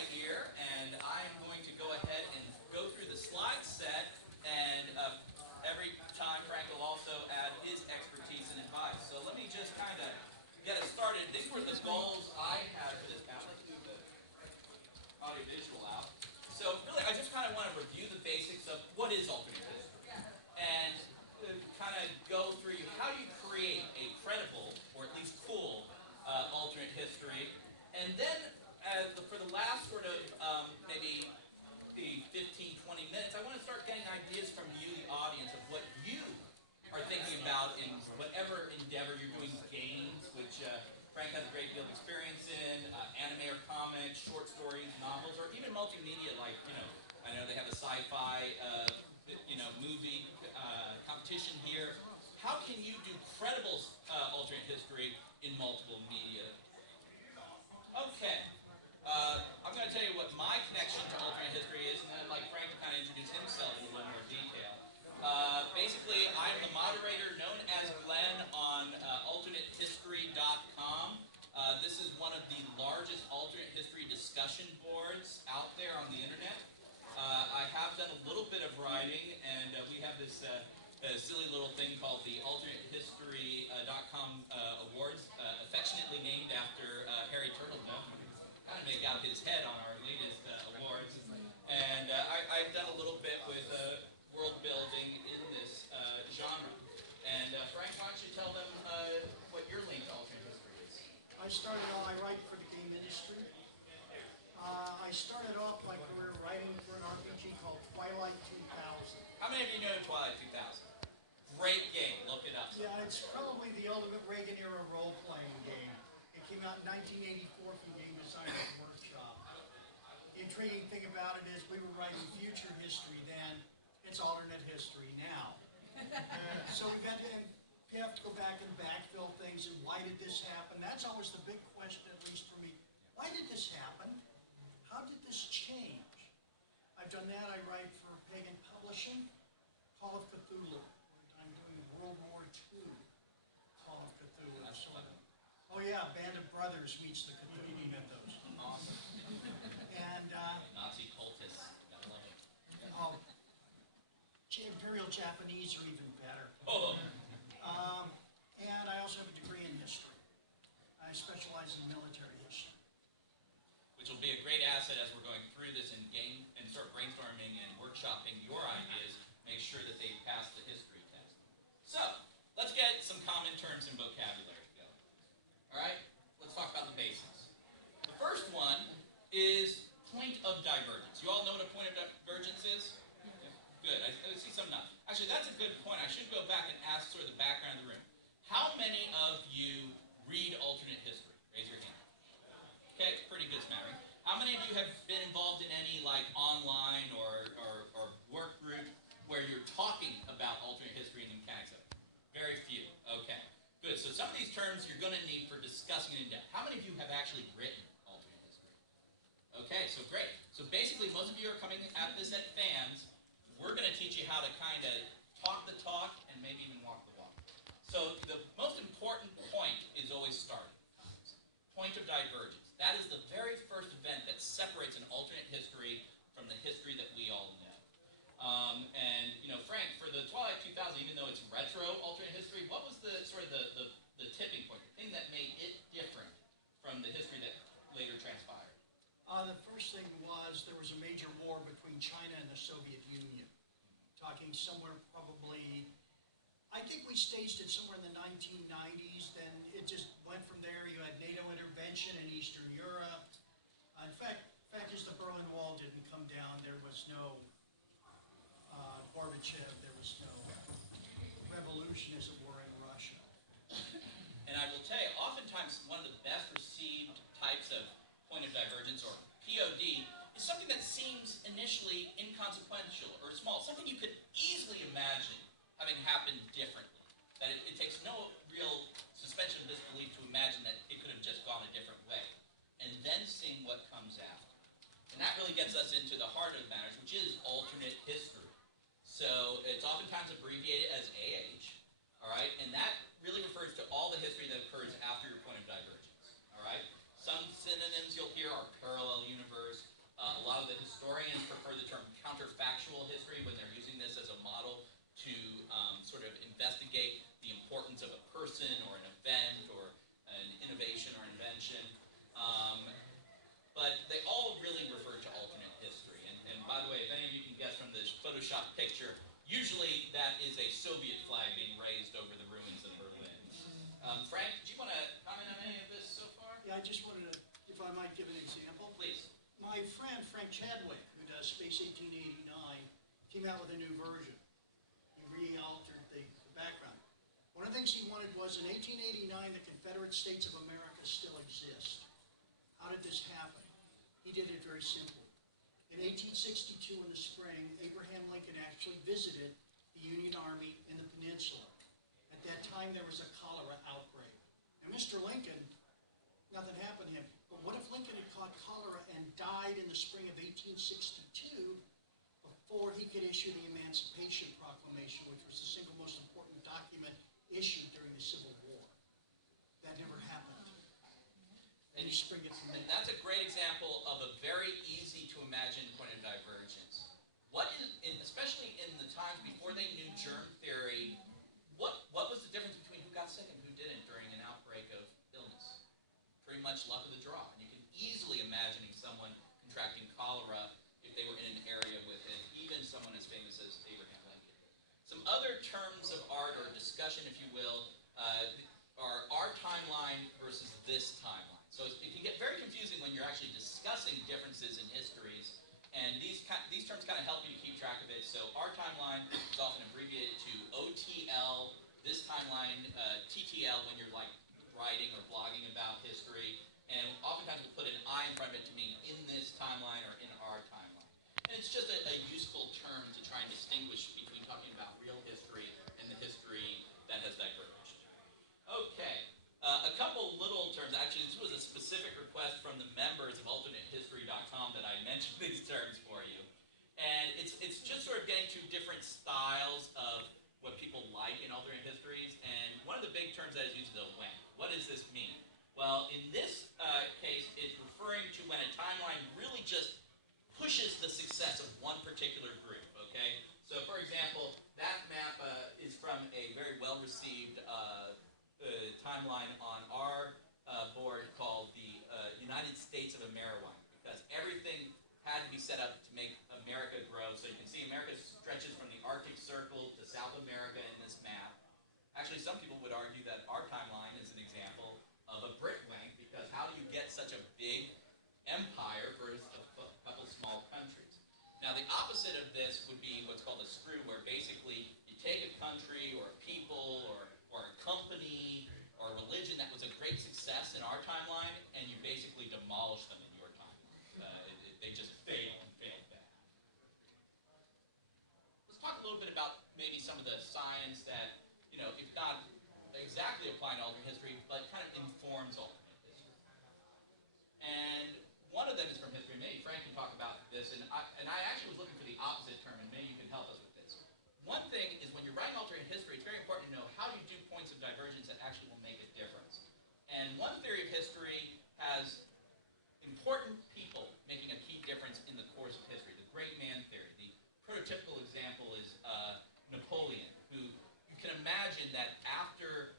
Twilight here, and I am going to go ahead and go through the slide set, and every time Frank will also add his expertise and advice. So let me just kind of get us started. These were the goals I had for this panel. Let's do the audio-visual out. So really, I just kind of want to review the basics of what is alternate history, and kind of go through how you create a credible, or at least cool, alternate history. And then, for the last sort of maybe 15, 20 minutes, I want to start getting ideas from you, the audience, of what you are thinking about in whatever endeavor you're doing. Games, which Frank has a great deal of experience in, anime or comics, short stories, novels, or even multimedia, like, I know they have a sci-fi, movie competition here. How can you do credible alternate history in multiple media? Okay. I'm going to tell you what my connection to alternate history is, and then I'd like Frank to kind of introduce himself in a little more detail. Basically, I'm the moderator known as Glen on alternatehistory.com. This is one of the largest alternate history discussion boards out there on the internet. I have done a little bit of writing, and we have this silly little thing called the alternatehistory.com awards, affectionately named after Harry Turtledove. Kind of make out his head on our latest awards. And I've done a little bit with world building in this genre. And Frank, why don't you tell them what your link to alternate history is? I write for the game industry. I started off my career writing for an RPG called Twilight 2000. How many of you know Twilight 2000? Great game, look it up. Yeah, it's probably the ultimate Reagan-era role-playing game. It came out in 1984 from Game Designers Workshop. The intriguing thing about it is we were writing future history then. It's alternate history now. So we have to go back and backfill things, and why did this happen? That's always the big question, at least for me. Why did this happen? How did this change? I've done that. I write for Pagan Publishing, Call of Cthulhu. I'm doing World War II Call of Cthulhu. Oh yeah, Band of Brothers meets the Cthulhu mythos. Awesome. And Nazi cultists. Gotta love it. Oh, Imperial Japanese are even better. Oh. And I also have a degree in history. I specialize in military history. Which will be a great asset as we're going through this and start brainstorming and workshopping your ideas. Make sure that they pass the history test. So, let's get some common terms and vocabulary going. All right, let's talk about the basics. The first one is point of divergence. You all know what a point of divergence is? Good, I see some not. Actually, that's a good point. I should go back and ask sort of the background of the room. How many of you read alternate history? Raise your hand. Okay, pretty good smattering. How many of you have been involved in any online or work group where you're talking about alternate history and the mechanics of it? Very few. Okay, good. So some of these terms you're going to need for discussing it in depth. How many of you have actually written alternate history? Okay, so great. So basically, most of you are coming at this at fans. We're going to teach you how to kind of talk the talk and maybe even walk the walk. So the most important point is always starting. Point of divergence. That is the very first event that separates an alternate history from the history that we all know. Frank, for the Twilight 2000, even though it's retro alternate history, what was the sort of the tipping point, the thing that made it different from the history that later transpired? The first thing was there was a major war between China and the Soviet Union. Talking somewhere probably, I think we staged it somewhere in the 1990s, then it just went from there. You had NATO intervention in Eastern Europe. In fact is the Berlin Wall didn't come down. There was no Gorbachev, there was no revolution as it were in Russia. And I will tell you, oftentimes one of the best received types of point of divergence, or POD, is something that seems initially inconsequential or small, something you could easily imagine having happened differently. That it takes no real suspension of disbelief to imagine that it could have just gone a different way. And then seeing what comes after. And that really gets us into the heart of the matters, which is alternate history. So it's oftentimes abbreviated as AH, all right? And that really refers to all the history that occurs after your point of divergence, all right? Some synonyms you'll hear are parallel universe, usually that is a Soviet flag being raised over the ruins of Berlin. Frank, do you want to comment on any of this so far? Yeah, I just wanted to, if I might give an example. Please. My friend Frank Chadwick, who does Space 1889, came out with a new version. He re-altered the background. One of the things he wanted was, in 1889, the Confederate States of America still exist. How did this happen? He did it very simply. In 1862, in the spring, Abraham Lincoln actually visited the Union Army in the peninsula. At that time, there was a cholera outbreak. Now, Mr. Lincoln, nothing happened to him. But what if Lincoln had caught cholera and died in the spring of 1862 before he could issue the Emancipation Proclamation, which was the single most important document issued during the Civil War? That never happened. And you spring it from And that's a great example of a very easy to imagine point of divergence. What is, especially in the times before they knew germ theory, what was the difference between who got sick and who didn't during an outbreak of illness? Pretty much luck of the draw. And you can easily imagine someone contracting cholera if they were in an area with it, even someone as famous as Abraham Lincoln. Some other terms of art, or discussion, if you will, are our timeline versus this timeline. So it can get very confusing when you're actually discussing differences in histories, and these terms kind of help you to keep track of it. So our timeline is often abbreviated to OTL, this timeline, TTL when you're like writing or blogging about history, and oftentimes we'll put an I in front of it to mean in this timeline or in our timeline. And it's just a useful term to try and distinguish between talking about real history and the history that has diverged. Okay. A couple little terms. Actually, this was a specific request from the members of AlternateHistory.com that I mentioned these terms for you. And it's just sort of getting to different styles of what people like in alternate histories. And one of the big terms that is used is a when. What does this mean? Well, in this case, it's referring to when a timeline really just pushes the success of one particular group, okay? So, for example, that map is from a very well-received timeline on our board called the United States of America, because everything had to be set up to make America grow. So you can see America stretches from the Arctic Circle to South America in this map. Actually, some people would argue that our timeline is an example of a brick link, because how do you get such a big empire versus a couple small countries? Now, the opposite of this would be what's called a screw, where basically you take a country or a people or a company or a religion that was a great success in our timeline, and you basically demolish them in your timeline. They just fail and fail bad. Let's talk a little bit about maybe some of the science that, if not exactly applying to alternate history, but kind of informs alternate history. And one of them is from history. Maybe Frank can talk about this, and I actually was looking for the opposite term, and maybe you can help us with this. One thing is, when you're writing alternate history, it's very important to know how you do points of divergence that actually will make a difference. And one theory of history has important people making a key difference in the course of history, the great man theory. The prototypical example is Napoleon, who you can imagine that after,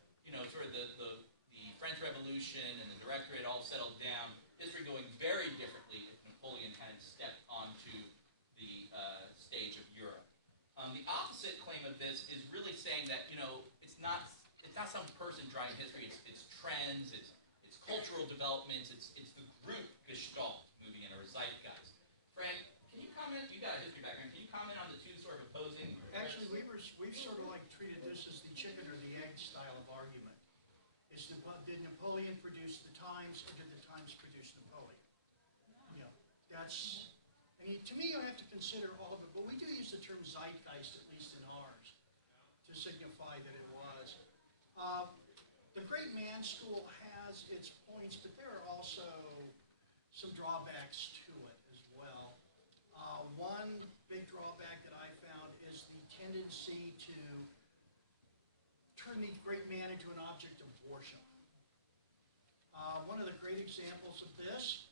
sort of the French Revolution and the Directorate all settled down, history going very differently if Napoleon hadn't stepped onto the stage of Europe. The opposite claim of this is really saying that, it's not some person driving history, it's trends, it's cultural developments, it's the group gestalt moving in, or zeitgeist. Frank, can you comment? You got a history background. Can you comment on the two sort of opposing? Actually, we've sort of like treated this as the chicken or the egg style of argument. Did Napoleon produce the Times, or did the Times produce Napoleon? To me, you have to consider all of it, but we do use the term zeitgeist, at least in ours, to signify that it was. The great man school has its points, but there are also some drawbacks to it as well. One big drawback that I found is the tendency to turn the great man into an object of worship. One of the great examples of this,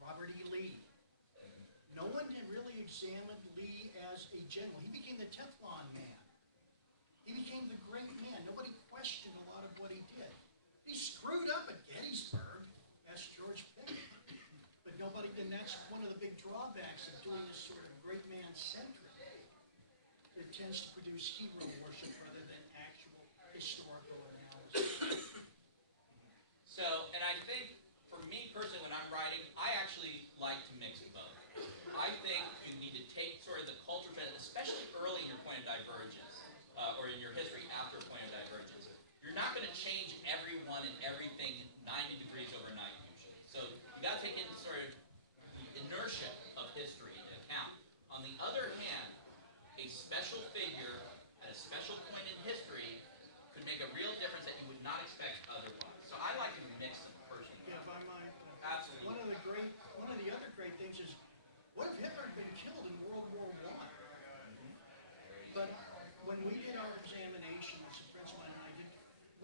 Robert E. Lee. No one had really examined Lee as a general. He became the Teflon man. He became the great man. Nobody questioned a lot of what he did. He screwed up at Gettysburg. That's George Pickett. But nobody, and that's one of the big drawbacks of doing this sort of great man-centric. it tends to produce hero worship rather than actual historical analysis. So, and I think, for me personally, when I'm writing, I actually like to mix both. I think you need to take sort of the culture trend, especially early in your point of divergence, or in your history after a point of divergence. You're not going to change everyone and everything 90 degrees overnight, usually. So, you got to take into sort of the inertia of history into account. On the other hand, a special figure at a special point in history could make a real difference that you would not expect otherwise. So I like to mix them personally. Yeah, if I might. Absolutely. One of the other great things is, what if Hitler had been killed in World War I? But when we did our examination, with some friends of mine and I did,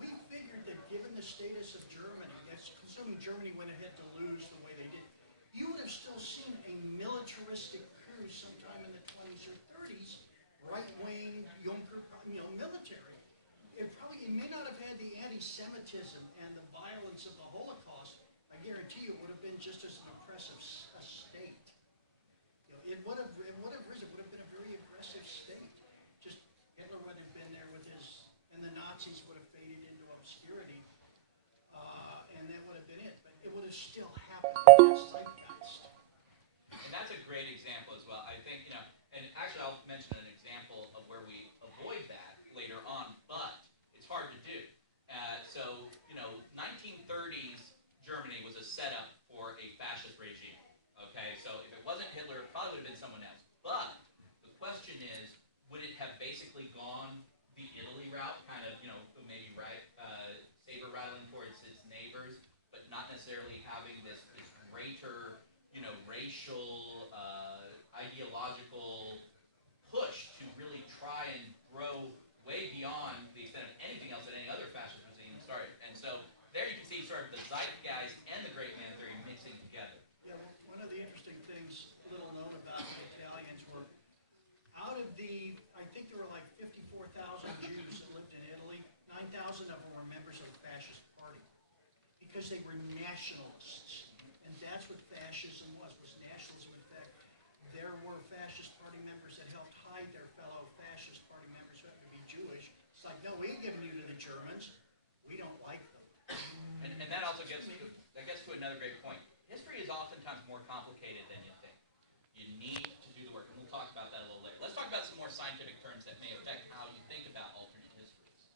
we figured that given the status of Germany, that's assuming Germany went ahead to lose the way they did, you would have still seen a militaristic coup sometime in the 20s or 30s, right-wing, Junker, military. It may not have had the anti-Semitism and the violence of the Holocaust. I guarantee you it would have been just as an oppressive state. It would have risen. It would have been a very aggressive state. Just Hitler would have been there with his, and the Nazis would have faded into obscurity, and that would have been it. But it would have still happened in that zeitgeist. And that's a great example as well. I think, and actually I'll mention an example of where we avoid that later on, but it's hard to do. So, 1930s Germany was a setup for a fascist regime. Okay, so if it wasn't Hitler, it probably would have been someone else. But the question is, would it have basically gone the Italy route, kind of, maybe saber rattling towards its neighbors, but not necessarily having this greater, racial, ideological push to really try and grow way beyond the extent of anything else that any other fascist regime started. And so there you can see sort of the zeitgeist and the great man theory mixing together. Yeah, one of the interesting things, little known about the Italians, were out of the, I think there were like 54,000 Jews that lived in Italy, 9,000 of them were members of the fascist party because they were nationalists. And that's what fascism was nationalism. In fact, there were fascist party members that helped hide their fellow fascist party members who happened to be Jewish. It's like, no, we ain't giving you to the Germans. We don't like them. And that also gets to another great point. History is oftentimes more complicated than you think. You need to do the work, and we'll talk about that a little later. Let's talk about some more scientific terms that may affect how you think about alternate histories.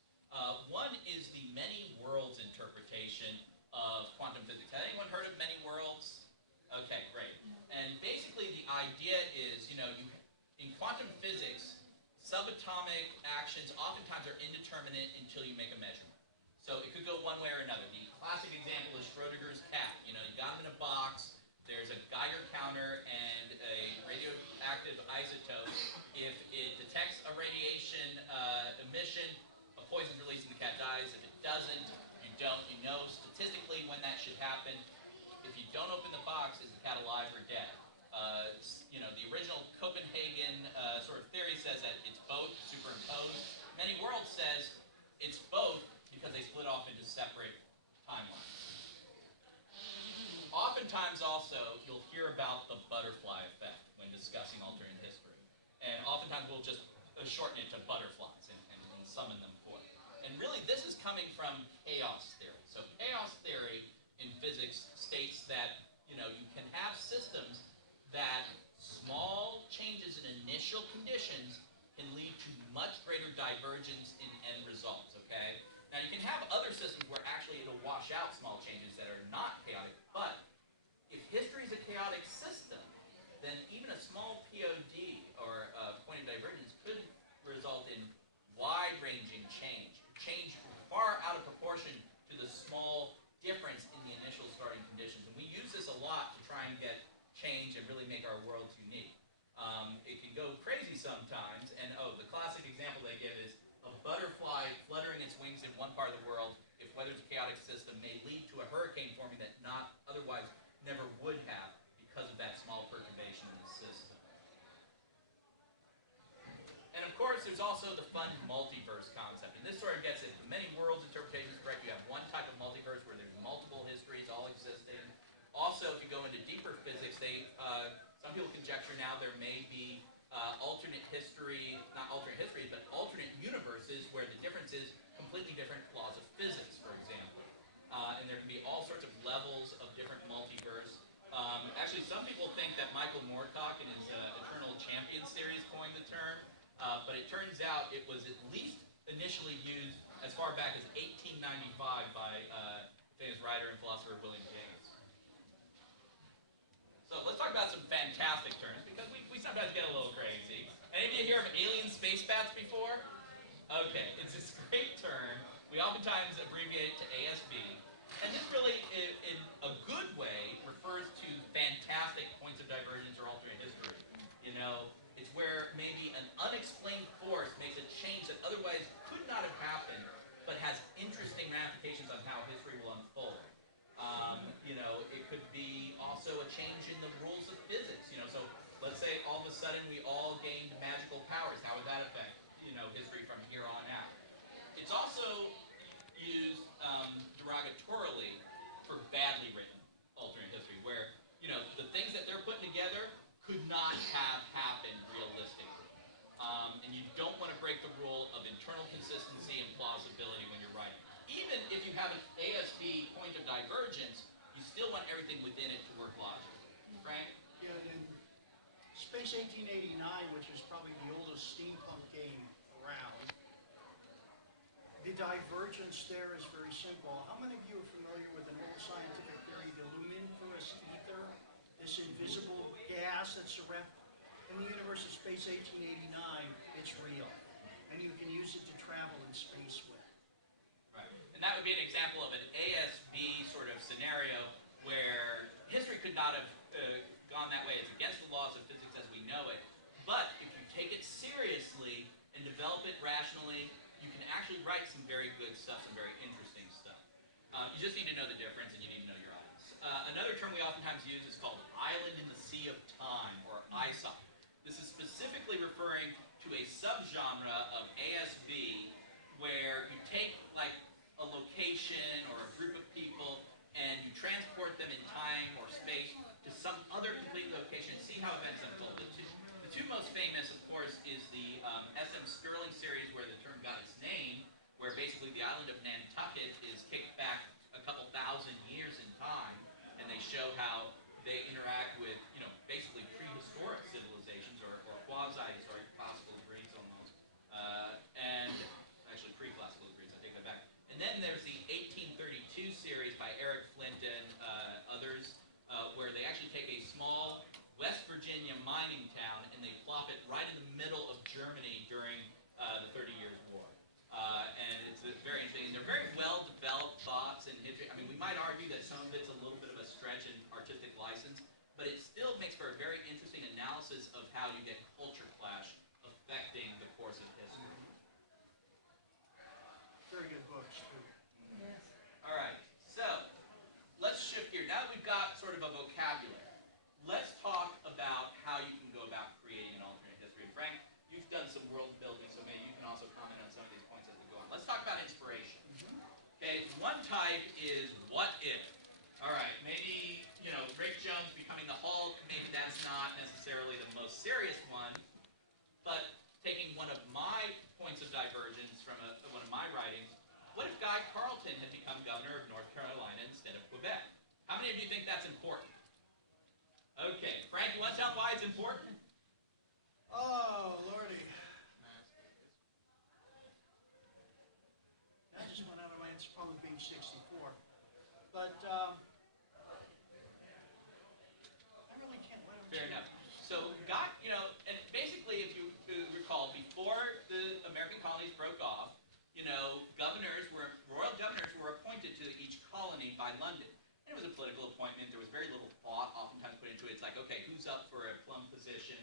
One is the many worlds interpretation of quantum physics. Has anyone heard of many worlds? Okay, great. And basically the idea is, in quantum physics, subatomic actions oftentimes are indeterminate until you make a measurement. So it could go one way or another. The classic example is Schrodinger's cat. You got him in a box, there's a Geiger counter and a radioactive isotope. If it detects a radiation emission, a poison's released and the cat dies. If it doesn't, you don't. You know statistically when that should happen. If you don't open the box, is the cat alive or dead? The original Copenhagen sort of theory says that it's both superimposed. Many worlds says it's both because they split off into separate timelines. Oftentimes also, you'll hear about the butterfly effect when discussing alternate history. And oftentimes we'll just shorten it to butterflies and summon them forth. And really this is coming from chaos theory. So chaos theory in physics states that, you can have systems that small changes in initial conditions can lead to much greater divergence in end results, okay? Now you can have other systems where actually it'll wash out small changes that are not chaotic, but if history is a chaotic system, then even a small POD, or point of divergence, could result in wide-ranging change far out of proportion to the small difference in the initial starting conditions. And we use this a lot to try and get change and really make our worlds unique. It can go crazy sometimes, and the classic example they give is a butterfly fluttering its wings in one part of the world, if weather's a chaotic system, may lead to a hurricane forming that not otherwise never would have because of that small perturbation in the system. And of course, there's also the fun multiverse concept. And this sort of gets it. The many worlds interpretation is correct. You have one type of multiverse where there's multiple histories all existing. Also, if you go into deeper physics, some people conjecture now there may be alternate history, not alternate histories, but alternate universes where the difference is completely different laws of physics, for example. And there can be all sorts of levels of different multiverse. Actually, some people think that Michael Moorcock in his Eternal Champion series coined the term, but it turns out it was at least initially used as far back as 1895 by famous writer and philosopher William James. So let's talk about some fantastic terms, because we sometimes get a little crazy. Any of you hear of alien space bats before? Okay, it's this great term. We oftentimes abbreviate it to ASB. And this really, in a good way, refers to fantastic points of divergence or alternate history. You know, it's where maybe an unexplained force makes a change that otherwise could not have happened, but has interesting ramifications on how history will unfold. You know, it could be also a change in the rules of physics. You know, so let's say all of a sudden we all gained magical powers. How would that affect, you know, history from here on out? It's also used derogatorily for badly written alternate history, where, you know, the things that they're putting together could not have happened realistically. And you don't want to break the rule of internal consistency and plausibility when you're writing. Even if you have an ASB point of divergence, you still want everything within it to work logically. Frank? Yeah, in Space 1889, which is probably the oldest steampunk game around, the divergence there is very simple. How many of you are familiar with an old scientific theory, the luminiferous ether, this invisible gas that surrounds? In the universe of Space 1889, it's real, and you can use it to travel in space with. Right. And that would be an example of an ASB sort of scenario where history could not have gone that way. It's against the laws of physics as we know it. But if you take it seriously and develop it rationally, you can actually write some very good stuff, some very interesting stuff. You just need to know the difference, and you need to know your audience. Another term we oftentimes use is called island in the sea of time, or ISOP. This is specifically referring to a subgenre of ASB where you take like a location or a group of people and you transport them in time or space to some other complete location and see how events unfold. The two most famous, of course, is the S.M. Stirling series, where the term got its name, where basically the island of Nantucket is kicked back a couple thousand years in time, and they show how they interact with, you know, basically prehistoric civilizations or quasi-historic classical Greeks almost, and actually pre-classical Greeks, I take that back. And then there's the 1832 series by Eric Flint and others, where they actually take a small West Virginia mining town and they plop it right in the middle of Germany during the 30 Years' War. And it's very interesting. And they're very well-developed thoughts and history. I mean, we might argue that some of it's a little bit of a stretch in artistic license, but it still makes for a very interesting analysis of how you get culture clash affecting the course of history. Very good books, too. Yes. All right, so let's shift gears. Now that we've got sort of a vocabulary, let's talk about how you can go about creating an alternate history. Frank, you've done some world building, so maybe you can also comment on some of these points as we go on. Let's talk about inspiration. Okay, one type is what if. All right, maybe, you know, Rick Jones becoming the Hulk, maybe that's not necessarily the most serious one, but taking one of my points of divergence from one of my writings, what if Guy Carleton had become governor of North Carolina instead of Quebec? How many of you think that's important? Okay, Frank, you want to tell them why it's important? Oh, Lordy. That just went out of my head. It's probably being 64. But I really can't let him. Fair enough. So, Guy, you know, and basically, if you recall, before the American colonies broke off, you know, royal governors were appointed to each colony by London. And it was a political appointment. There was very little thought oftentimes put into it. It's like, okay, who's up for a plum position?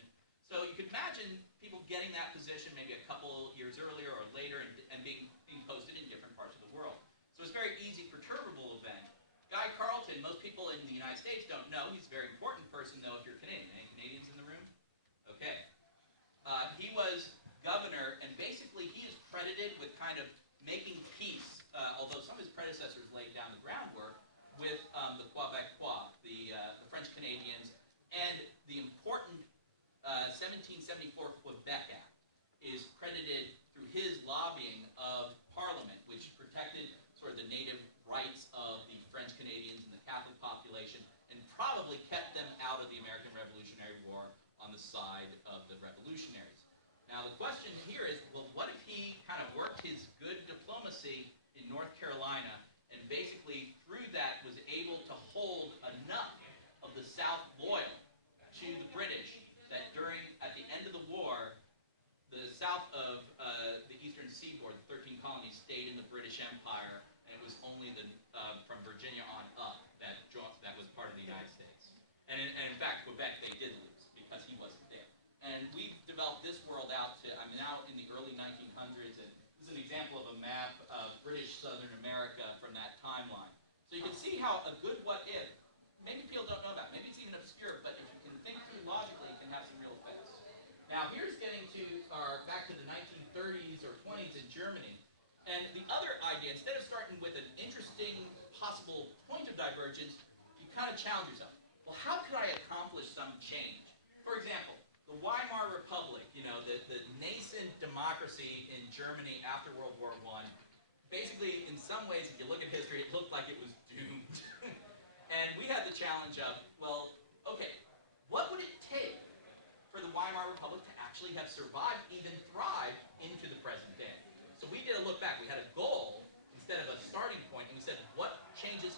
So you could imagine people getting that position maybe a couple years earlier or later and being posted in different parts of the world. So it's a very easy, perturbable event. Guy Carleton, most people in the United States don't know. He's a very important person, though, if you're Canadian. Any Canadians in the room? Okay. He was governor, and basically he is credited with kind of making peace, although some of his predecessors laid down the groundwork, with the Quebecois, the French Canadians, and the important 1774 on the side of the revolutionaries. Now the question here is, well, what if he kind of worked his good diplomacy in North Carolina and basically through that was able to hold enough of the South loyal to the British that at the end of the war, the south of the eastern seaboard, the 13 colonies, stayed in the British Empire, and it was only from Virginia on up that was part of the United States. And in fact, Quebec they did lose because he wasn't there. And we've developed this world out to, I'm now in the early 1900s, and this is an example of a map of British Southern America from that timeline. So you can see how a good what if, maybe people don't know about, maybe it's even obscure, but if you can think through logically, it can have some real effects. Now here's getting to back to the 1930s or 20s in Germany. And the other idea, instead of starting with an interesting possible point of divergence, you kind of challenge yourself. Well, how could I accomplish some change? For example, the Weimar Republic, the nascent democracy in Germany after World War I, basically, in some ways, if you look at history, it looked like it was doomed. And we had the challenge of, well, okay, what would it take for the Weimar Republic to actually have survived, even thrived, into the present day? So we did a look back. We had a goal instead of a starting point, and we said, what changes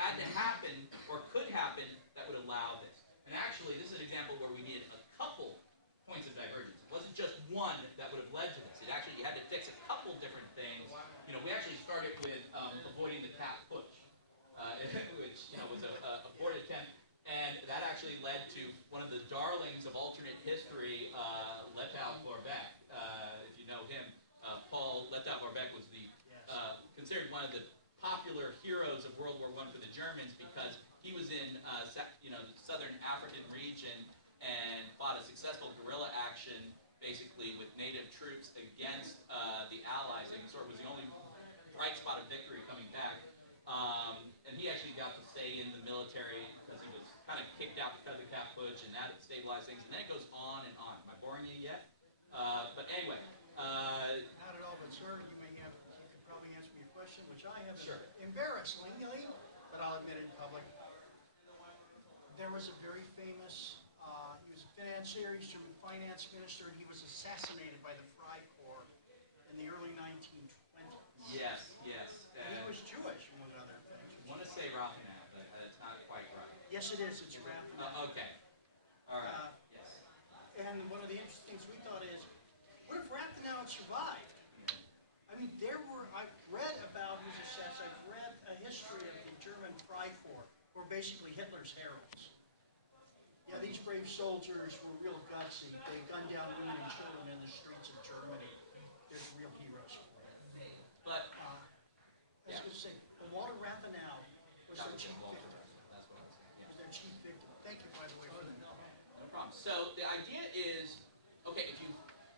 had to happen or could happen that would allow this? And actually, this is an example where we needed a couple points of divergence. It wasn't just one that would have led to this. It actually, you had to fix a couple different things. We actually started with avoiding the cap putsch, which was a aborted attempt, and that actually led to one of the darlings of alternate history, Lettow-Vorbeck. If you know him, Paul Lettow-Vorbeck was considered one of the popular heroes of World War I for the Germans because he was in the southern African region and fought a successful guerrilla action basically with native troops against the Allies, and sort of was the only bright spot of victory coming back. And he actually got to stay in the military because he was kind of kicked out because of the cap putsch, and that stabilized things. And then it goes on and on. Am I boring you yet? But anyway. Not at all, but sir, you could probably answer me a question, which I have embarrassingly, but I'll admit it in public. There was a very famous, he was a financier, he was a finance minister, and he was assassinated by the Frey Corps in the early 1920s. Yes. And he was Jewish, among other things. I want to say Raphael, but it's not quite right. Yes, it is. It's Raphael. Okay. All right. Yes. And one of the interesting things we thought is, what if Raphael had survived? I mean, I've read about his assassin. I've read a history of the German Frey Corps, who were basically Hitler's heralds. Yeah, these brave soldiers were real gutsy. They gunned down women and children in the streets of Germany. They're real heroes for it. But I was going to say, Walter Raphael was their chief victim. That's what I was saying. Yeah. Was their chief victim. Thank you, by the way, for that. No problem. So the idea is, okay,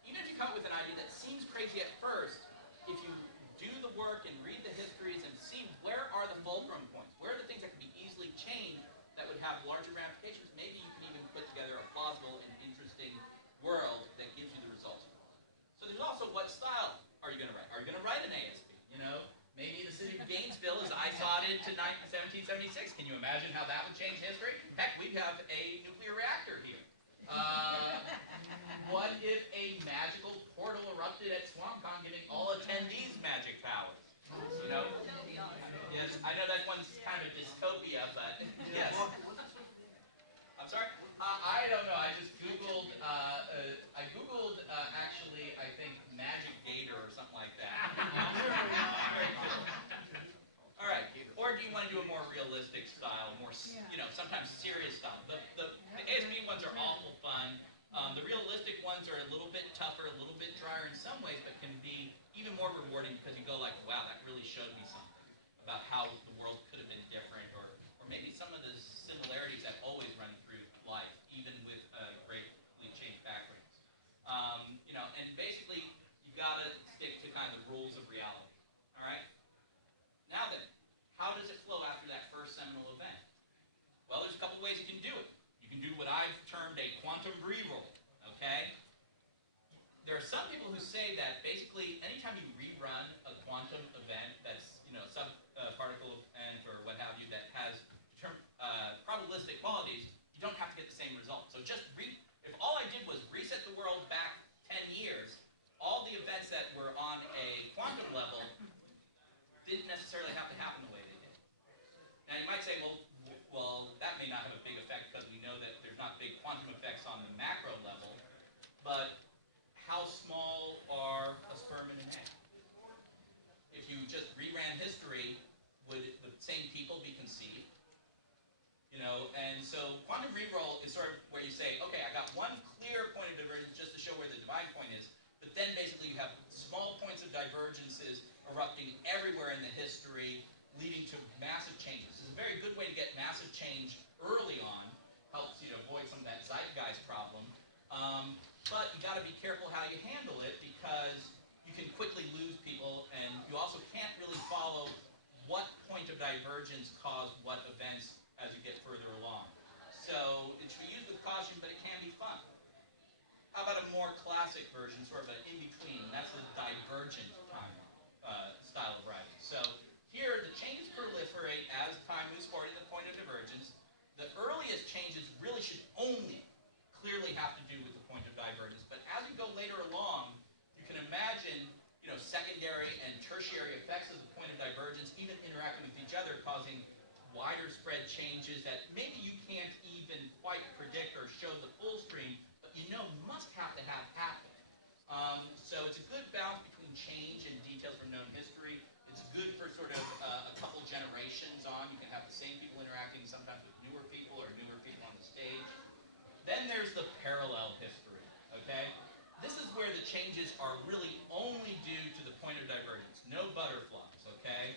even if you come up with an idea that seems crazy at first, if you do the work and read the histories and see where are the fulcrum points, where are the things that can be easily changed that would have larger ramifications, maybe you can even put together a plausible and interesting world that gives you the results. So there's also what style are you going to write? Are you going to write an ASP? Maybe the city of Gainesville is isodded to 1776. Can you imagine how that would change history? Heck, we have a nuclear reactor here. What if a magical portal erupted at Swampcon, giving all attendees magic powers? Yes, I know that one's kind of a dystopia, but yes. I'm sorry? I don't know. I just Googled, actually, I think, Magic Gator or something like that. All right. Or do you want to do a more realistic style, more, sometimes serious style? The ASP ones are awful fun. The realistic ones are a little bit tougher, a little bit drier in some ways, but can be even more rewarding because you go like, wow, that really showed me something about how the world could have been different, or maybe some of the similarities that always run through life, even with greatly changed backgrounds. And basically, you got to stick to kind of the rules of reality. All right? Now then, how does it flow after that first seminal event? Well, there's a couple ways you can do it. You can do what I've termed a quantum reroll. Okay? There are some people who say that basically anytime you rerun a quantum event that's, subparticle event or what have you that has probabilistic qualities, you don't have to get the same result. So just if big quantum effects on the macro level, but how small are a sperm and an egg? If you just reran history, would the same people be conceived? You know, and so quantum reroll is sort of where you say, okay, I got one clear point of divergence just to show where the dividing point is, but then basically you have small points of divergences erupting everywhere in the history, leading to massive changes. This is a very good way to get massive change early on, helps you to avoid some of that zeitgeist problem, but you got to be careful how you handle it because you can quickly lose people, and you also can't really follow what point of divergence caused what events as you get further along. So it should be used with caution, but it can be fun. How about a more classic version, sort of an in-between? That's the divergent time style of writing. So here, the changes proliferate as time moves forward to the point of divergence. The earliest changes really should only clearly have to do with the point of divergence, but as you go later along, you can imagine, you know, secondary and tertiary effects of the point of divergence even interacting with each other, causing wider spread changes that maybe you can't even quite predict or show the full stream, but you know must have to have happened. So it's a good balance between change and details from known history. It's good for sort of a couple generations on. You can have the same people interacting sometimes with newer people or newer people on the stage. Then there's the parallel history, okay? This is where the changes are really only due to the point of divergence. No butterflies, okay?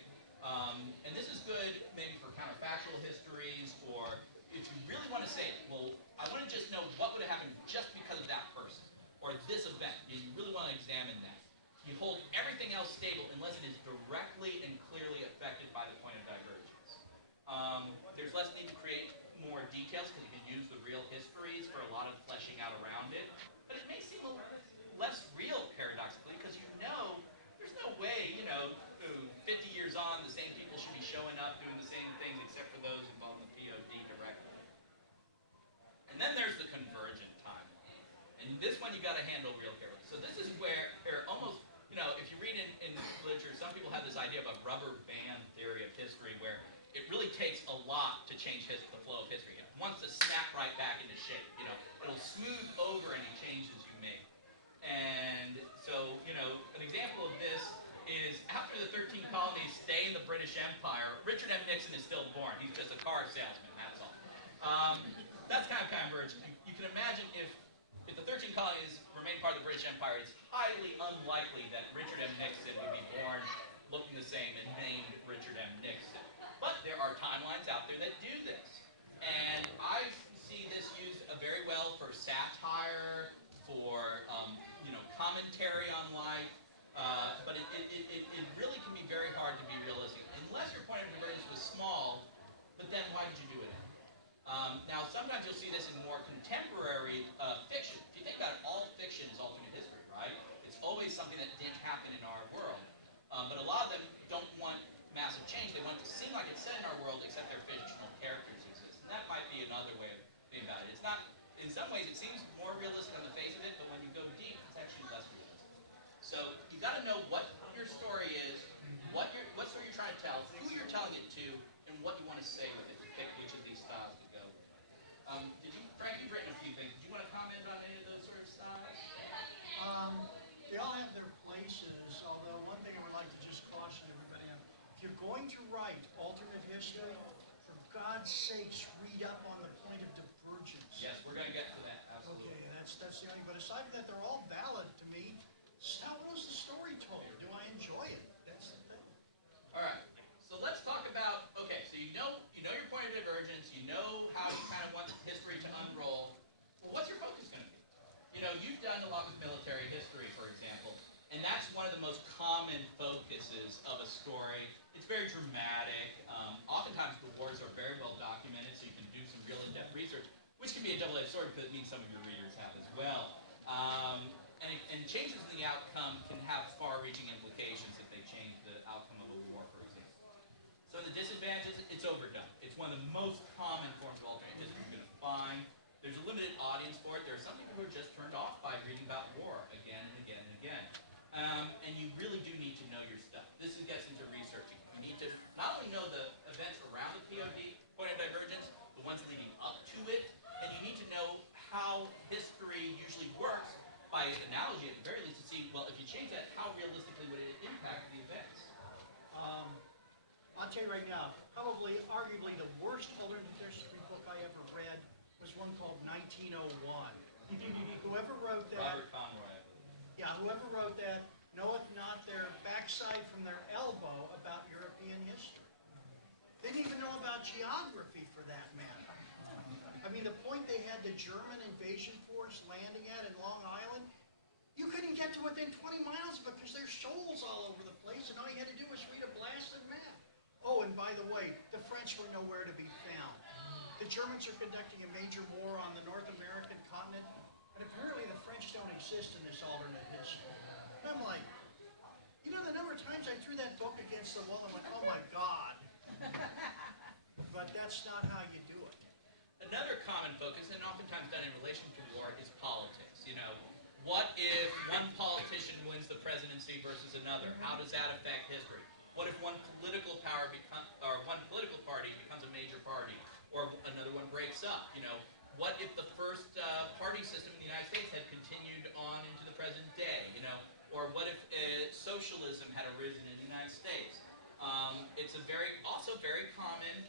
And this is good maybe for counterfactual histories, or if you really want to say, well, I want to just know what would have happened just because of that person, or this event. You really want to examine that. You hold everything else stable unless it is directly and clearly affected by the point of divergence. There's less need to create more details because you can use the real histories for a lot of fleshing out around it. But it may seem a little less real, paradoxically, because you know there's no way, you know, 50 years on, the same people should be showing up doing the same things except for those involved in the POD directly. And then there's the convergent timeline. And this one you got to handle real carefully. So this is where almost, you know, if you read in literature, some people have this idea of a rubber band theory of history where it really takes a lot to change the flow of history. It wants to snap right back into shape. You know, it'll smooth over any changes you make. And so, you know, an example of this is after the 13 colonies stay in the British Empire, Richard M. Nixon is still born. He's just a car salesman, that's all. That's kind of convergent. You can imagine if the 13 colonies remain part of the British Empire, it's highly unlikely that Richard M. Nixon would be born looking the same and named Richard M. Nixon. But there are timelines out there that do this. And I see this used very well for satire, for you know, commentary on life, but it really can be very hard to be realistic. Unless your point of divergence was small, but then why did you do it? Now, sometimes you'll see this in more contemporary fiction. If you think about it, all fiction is alternate history, right? It's always something that didn't happen in our world. But a lot of them don't want massive change. They want it to seem like it's set in our world, except their fictional characters exist. And that might be another way of thinking about it. It's not, in some ways, it seems more realistic on the face of it, but when you go deep, it's actually less realistic. So you got to know what your story is, what story you're trying to tell, who you're telling it to, and what you want to say with it to pick which of these styles to go with. Frank, you've written a few things. Do you want to comment on any of those sort of styles? They all have their places, although one thing I would like to just caution everybody on, if you're going to write alternate history, for God's sakes, read up on the point of divergence. Yes, we're going to get to that, absolutely. Okay, that's the only, but aside from that, they're all valid to me. How was the story told? Do I enjoy it? That's the thing. All right, so let's talk about, okay, so you know your point of divergence, you know how you kind of want history to unroll. Well, what's your focus going to be? You know, you've done a lot with military history, for example, and that's one of the most common focuses of a story. It's very dramatic. Oftentimes the wars are very well documented, so you can do some real in-depth research, which can be a double-edged sword because it means some of your readers have as well. And changes in the outcome can have far-reaching implications if they change the outcome of a war, for example. So the disadvantages, it's overdone. It's one of the most common forms of alternate history you're going to find. There's a limited audience for it. There are some people who are just turned off by reading about war again and again and again. And you really do need to know your stuff. This gets into researching. You need to not only know the events around the POD, point of divergence, the ones leading up to it, and you need to know tell you right now, probably, arguably, the worst alternate history book I ever read was one called 1901. Whoever wrote that... Robert Conroy. Yeah, whoever wrote that knoweth not their backside from their elbow about European history. They didn't even know about geography, for that matter. I mean, the point they had the German invasion force landing at in Long Island, you couldn't get to within 20 miles of it because there's shoals all over the place, and all you had to do was read a blasted map. Oh, and by the way, the French were nowhere to be found. The Germans are conducting a major war on the North American continent, and apparently the French don't exist in this alternate history. And I'm like, you know, the number of times I threw that book against the wall and went, oh my God. But that's not how you do it. Another common focus, and oftentimes done in relation to war, is politics. You know, what if one politician wins the presidency versus another? How does that affect history? What if one political party becomes a major party, or another one breaks up? You know, what if the first party system in the United States had continued on into the present day? You know, or what if socialism had arisen in the United States? It's also very common,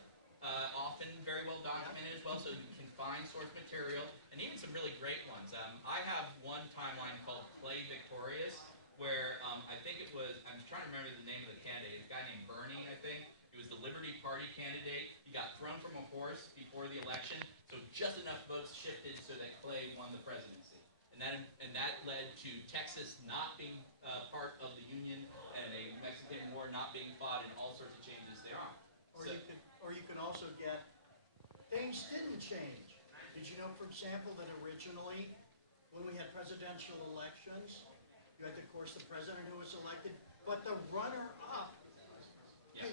often very well documented as well, so you can find source material, and even some really great ones. I have one timeline called Clay Victorious, where I think it was, I'm trying to remember the name of the candidate, a guy named Bernie, I think. He was the Liberty Party candidate. He got thrown from a horse before the election, so just enough votes shifted so that Clay won the presidency. And that led to Texas not being part of the Union, and a Mexican War not being fought, and all sorts of changes thereon. Or you could also get, things didn't change. Did you know, for example, that originally, when we had presidential elections, you had, of course, the president who was elected, but the runner-up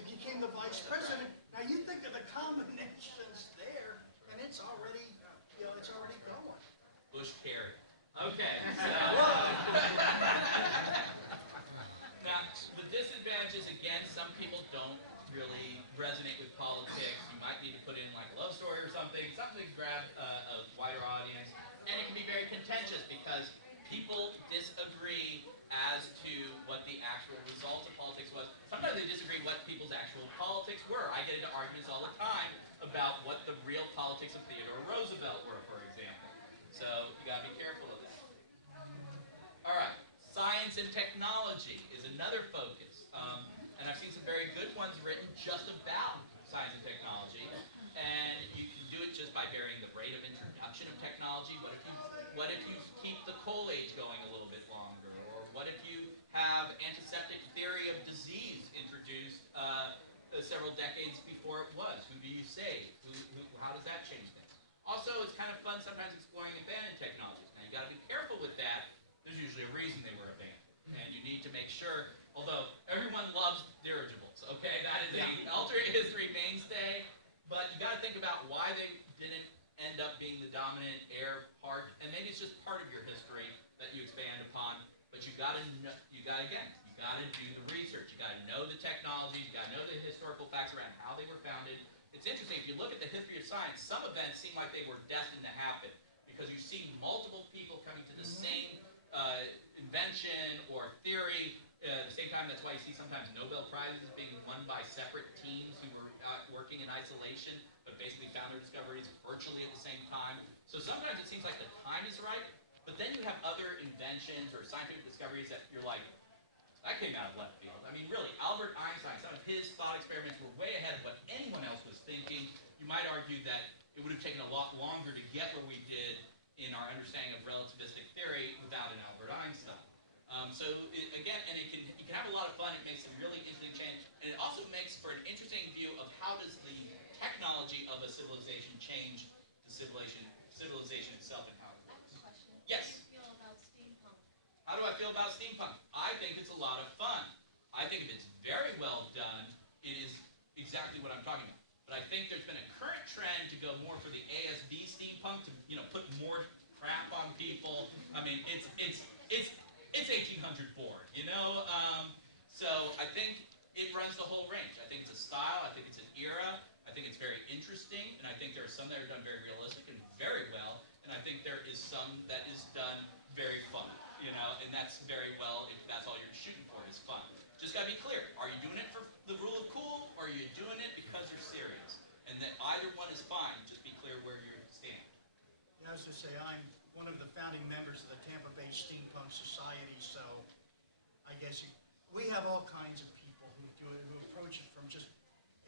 became the vice president. Now you think of the combinations there, and it's already, it's already going. Bush Kerry. Okay. So, now, the disadvantages, again, some people don't really resonate with politics. You might need to put in like a love story or something to grab a wider audience. And it can be very contentious because people disagree as to what the actual results of politics was. Sometimes they disagree what people's actual politics were. I get into arguments all the time about what the real politics of Theodore Roosevelt were, for example. So you got to be careful of that. All right, science and technology is another focus. And I've seen some very good ones written just about science and technology. And you can do it just by varying the rate of introduction of technology. What if you keep the coal age going a little bit longer? Or what if you have antiseptic theory of disease introduced several decades before it was? Who do you save? How does that change things? Also, it's kind of fun sometimes exploring abandoned technologies. Now, you've got to be careful with that. There's usually a reason they were abandoned. And you need to make sure, although everyone loves dirigibles, okay? That is an alternate history mainstay. But you got to think about why they didn't end up being the dominant air part. And maybe it's just part of your history that you expand upon. But you got to do the research. You got to know the technology. You got to know the historical facts around how they were founded. It's interesting, if you look at the history of science, some events seem like they were destined to happen because you see multiple people coming to the same invention or theory at the same time. That's why you see sometimes Nobel Prizes being won by separate teams who were working in isolation but basically found their discoveries virtually at the same time. So sometimes it seems like the time is right, but then you have other inventions or scientific discoveries that you're like, that came out of left field. I mean, really, Albert Einstein, some of his thought experiments were way ahead of what anyone else was thinking. You might argue that it would have taken a lot longer to get where we did in our understanding of relativistic theory without an Albert Einstein. You can have a lot of fun. It makes some really interesting change. And it also makes for an interesting view of how does the technology of a civilization change the civilization itself and how it works. I have a question. Yes? How do you feel about steampunk? How do I feel about steampunk? I think it's a lot of fun. I think if it's very well done, it is exactly what I'm talking about. But I think there's been a current trend to go more for the ASB steampunk, to put more crap on people. I mean, it's 1800 board, So I think it runs the whole range. I think it's a style. I think it's an era. I think it's very interesting, and I think there are some that are done very realistic and very well, and I think there is some that is done very fun. And that's very well if that's all you're shooting for is fun. Just gotta be clear. Are you doing it for the rule of cool, or are you doing was to say, I'm one of the founding members of the Tampa Bay Steampunk Society, so I guess we have all kinds of people who do it, who approach it from just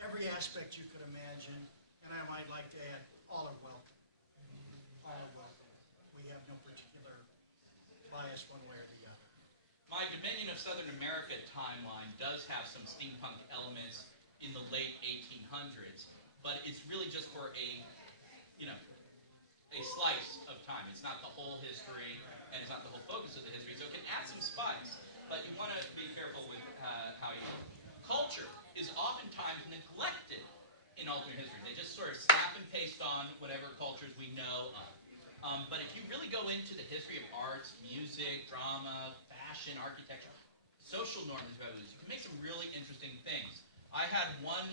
every aspect you could imagine, and I might like to add, all are welcome. All are welcome. We have no particular bias one way or the other. My Dominion of Southern America timeline does have some steampunk elements in the late 1800s, but it's really just for a slice of time. It's not the whole history, and it's not the whole focus of the history, so it can add some spice, but you want to be careful with how you... Culture is oftentimes neglected in alternate history. They just sort of snap and paste on whatever cultures we know of. But if you really go into the history of arts, music, drama, fashion, architecture, social norms and values, you can make some really interesting things. I had one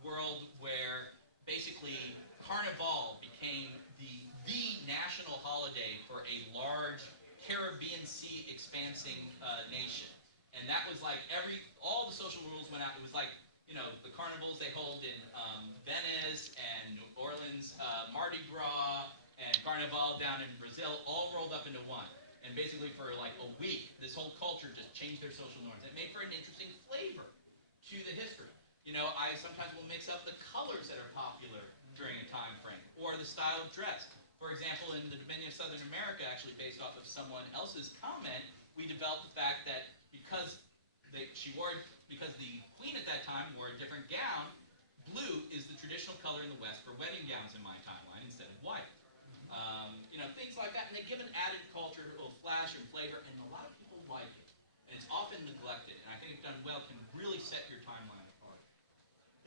world where basically Carnival became the national holiday for a large Caribbean Sea expansing nation. And that was like all the social rules went out. It was like, the carnivals they hold in Venice and New Orleans, Mardi Gras, and Carnival down in Brazil, all rolled up into one. And basically for like a week, this whole culture just changed their social norms. It made for an interesting flavor to the history. I sometimes will mix up the colors that are popular during a time frame, or the style of dress. For example, in the Dominion of Southern America, actually based off of someone else's comment, we developed the fact that because the queen at that time wore a different gown, blue is the traditional color in the West for wedding gowns in my timeline instead of white. Things like that, and they give an added culture, a little flash and flavor, and a lot of people like it. And it's often neglected, and I think if done well, can really set your timeline apart.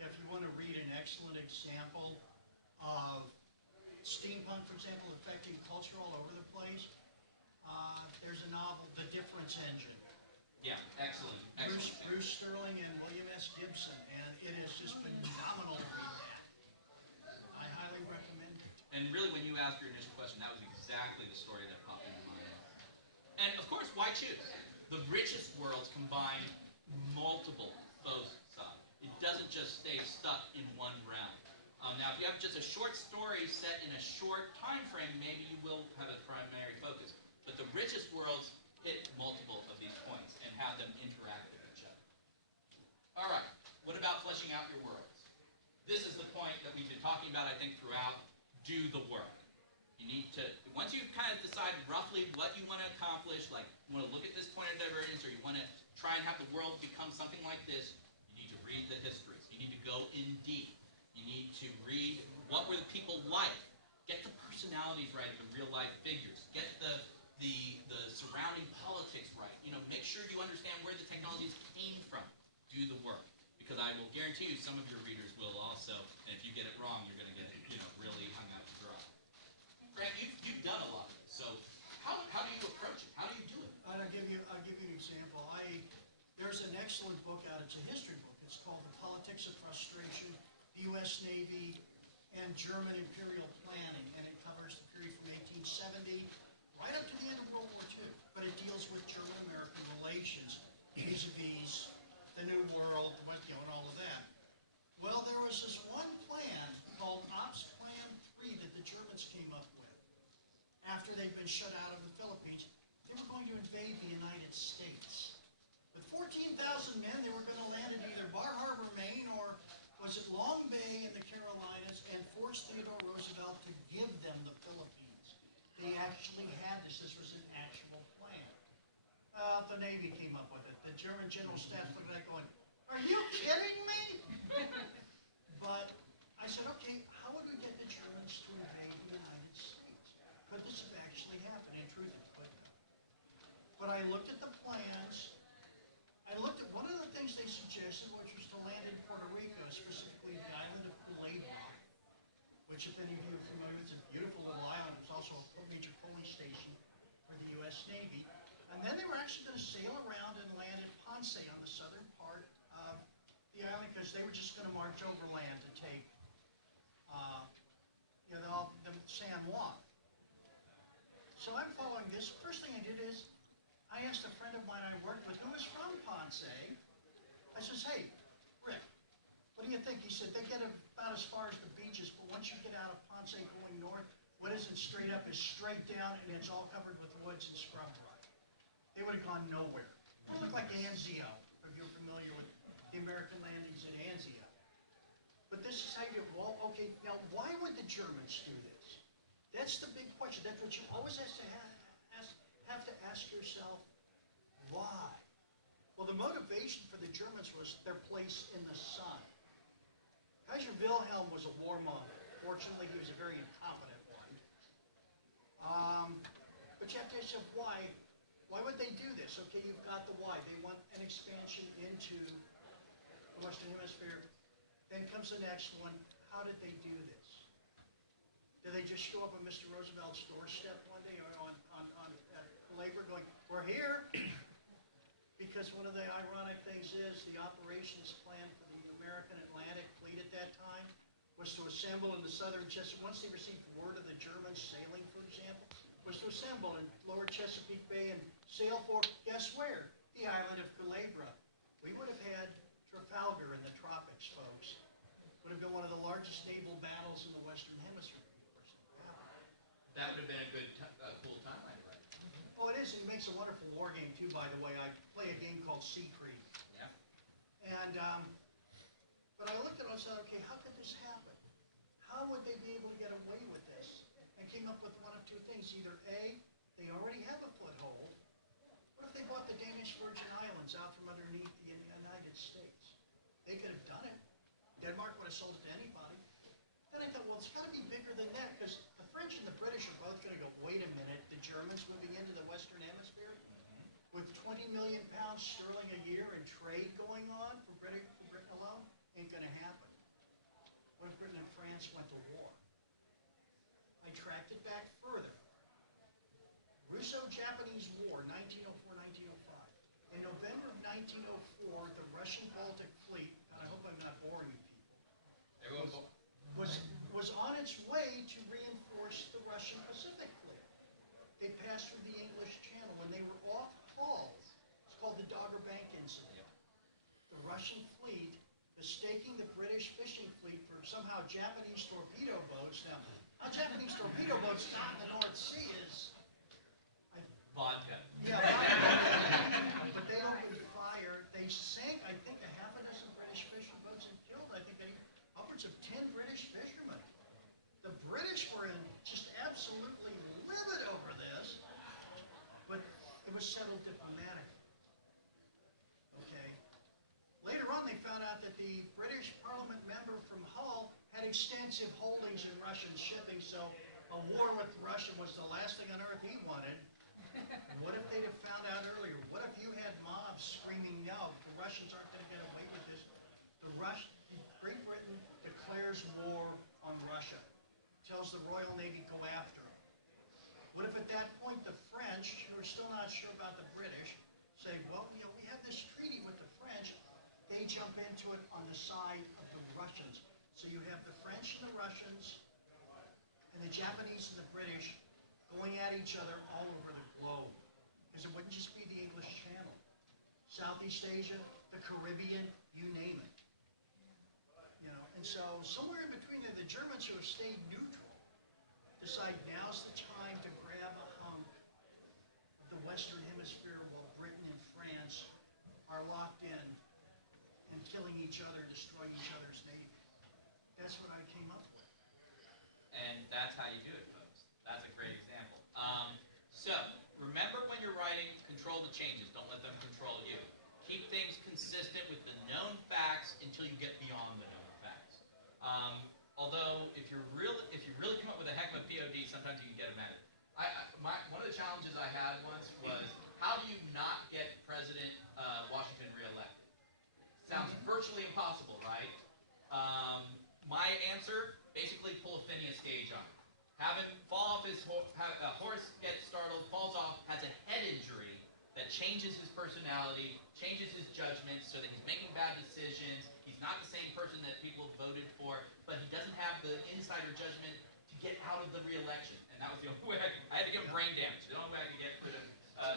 If you want to read an excellent example of steampunk, for example, affecting culture all over the place, there's a novel, The Difference Engine. Yeah, excellent. Bruce Sterling and William S. Gibson, and it has just been phenomenal to read that. I highly recommend it. And really, when you asked your initial question, that was exactly the story that popped into my head. And of course, why choose? The richest worlds combine multiple both sides. It doesn't just stay stuck in one realm. Now, if you have just a short story set in a short time frame, maybe you will have a primary focus. But the richest worlds hit multiple of these points and have them interact with each other. All right, what about fleshing out your worlds? This is the point that we've been talking about, I think, throughout. Do the work. You need to, once you've kind of decided roughly what you want to accomplish, like you want to look at this point of divergence, or you want to try and have the world become something like this, you need to read the histories. You need to go in deep. You need to read what were the people like. Get the personalities right of the real life figures. Get the surrounding politics right. Make sure you understand where the technologies came from. Do the work. Because I will guarantee you some of your readers will also, and if you get it wrong, you're going to get really hung out to dry. Grant, you've done a lot of this, so how do you approach it? How do you do it? I'll give you an example. There's an excellent book out. It's a history book. It's called The Politics of Frustration, the U.S. Navy and German Imperial Planning, and it covers the period from 1870 right up to the end of World War II. But it deals with German-American relations vis-a-vis the New World, and all of that. Well, there was this one plan called Ops Plan 3 that the Germans came up with. After they'd been shut out of the Philippines, they were going to invade the United States. With 14,000 men, they were going to land in either Bar Harbor, Maine, or was it Long Bay in the Carolinas, and force Theodore Roosevelt to give them the Philippines. They actually had this. This was an actual plan. The Navy came up with it. The German General Staff looked at that going, "Are you kidding me?" But I said, okay, how would we get the Germans to invade the United States? Could this have actually happened? In truth, it couldn't. But I looked at the plans. I looked at one of the things they suggested, which was to land in Puerto Rico, specifically the island of Culebra, which, if any of you are familiar with, is a beautiful little island. It's also a major coaling station for the U.S. Navy. And then they were actually going to sail around and land at Ponce on the southern part of the island, because they were just going to march overland to take the San Juan. So I'm following this. First thing I did is I asked a friend of mine I worked with who was from Ponce. I says, "Hey, Rick, what do you think?" He said, "They get about as far as the beaches, but once you get out of Ponce going north, what isn't straight up is straight down, and it's all covered with woods and scrub brush. They would have gone nowhere. It looked like Anzio, if you're familiar with the American landings in Anzio. But this is how you get, well, okay, now why would the Germans do this? That's the big question. That's what you always have to ask yourself, why? Well, the motivation for the Germans was their place in the sun. Kaiser Wilhelm was a warmonger. Fortunately, he was a very incompetent one. But you have to ask yourself, why? Why would they do this? Okay, you've got the why. They want an expansion into the Western Hemisphere. Then comes the next one. How did they do this? Did they just show up on Mr. Roosevelt's doorstep one day or on labor going, we're here? Because one of the ironic things is the operations plan for the American Atlantic Fleet at that time was to assemble in the southern Chesapeake, once they received word of the Germans sailing, for example, was to assemble in lower Chesapeake Bay and sail for, guess where? The island of Culebra. We would have had Trafalgar in the tropics, folks. Would have been one of the largest naval battles in the Western Hemisphere. That would have been a good, cool timeline, right? Oh, it is. It makes a wonderful war game, too, by the way. I play a game called Sea Creek. Yeah. And, but I looked at it and said, okay, how could this happen? How would they be able to get away with this? I came up with one of two things. Either A, they already have a foothold. What if they bought the Danish Virgin Islands out from underneath the United States? They could have done it. Denmark would have sold it to anybody. Then I thought, well, it's got to be bigger than that, because the French and the British are both going to go, wait a minute, the Germans moving into the Western Hemisphere? With 20 million pounds sterling a year in trade going on for Britain alone? Ain't going to happen. What if Britain and France went to war? I tracked it back further. Russo-Japanese War, 1904-1905. In November of 1904, the Russian Baltic Fleet, and I hope I'm not boring you people, was on its way to reinforce the Russian Pacific Fleet. They passed through the English Channel. When they were off Hull, it's called the Dogger Bank Incident. The Russian fleet mistaking the British fishing fleet for somehow Japanese torpedo boats. Now, how Japanese torpedo boats out in the North Sea is... Vodka. Yeah, vodka. But they opened fire. They sank, I think, a half a dozen British fishing boats and killed, I think, upwards of 10 British fishermen. The British were just absolutely livid over this, but it was settled diplomatically. Okay. Later on, they found out that the British Parliament member from Hull had extensive holdings in Russian shipping, so a war with Russia was the last thing on earth he wanted. What if they'd have found out earlier? What if you had mobs screaming, no, the Russians aren't going to get away with this? Great Britain declares war on Russia, tells the Royal Navy go after them. What if at that point the French, who are still not sure about the British, say, well, you know, we have this treaty with the French, they jump into it on the side of the Russians. So you have the French and the Russians, and the Japanese and the British going at each other all over the globe. Because it wouldn't just be the English Channel. Southeast Asia, the Caribbean, you name it. You know, and so somewhere in between there, the Germans who have stayed neutral decide now's the time to grab a hunk of the Western Hemisphere while Britain and France are locked in and killing each other, destroying each other's navy. That's what I came up with. And that's how you do it, folks. That's a great example. So, remember when you're writing, control the changes. Don't let them control you. Keep things consistent with the known facts until you get beyond the known facts. Although, if you really come up with a heck of a POD, sometimes you can get them at it. One of the challenges I had once was, how do you not get President Washington reelected? Sounds virtually impossible, right? My answer, basically pull a Phineas Gage on him. Have him fall off his horse, gets startled, falls off, has a head injury that changes his personality, changes his judgment so that he's making bad decisions. He's not the same person that people voted for, but he doesn't have the insider judgment to get out of the re-election. And that was the only way I had to give him brain damage. The only way I could get rid of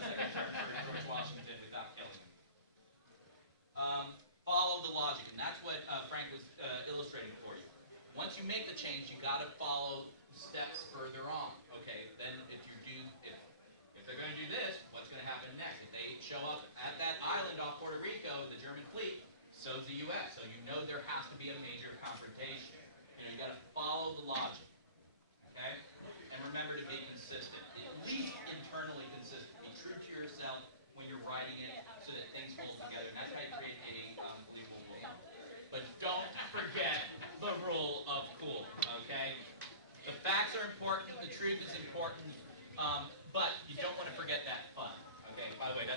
second term for George Washington without killing him. Follow the logic, and that's what Frank was illustrating for you. Once you make the change, you got to follow the steps further on.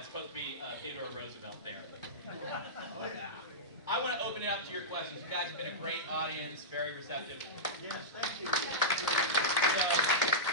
That's supposed to be Theodore Roosevelt there. I want to open it up to your questions. You guys have been a great audience, very receptive. Yes, thank you. So,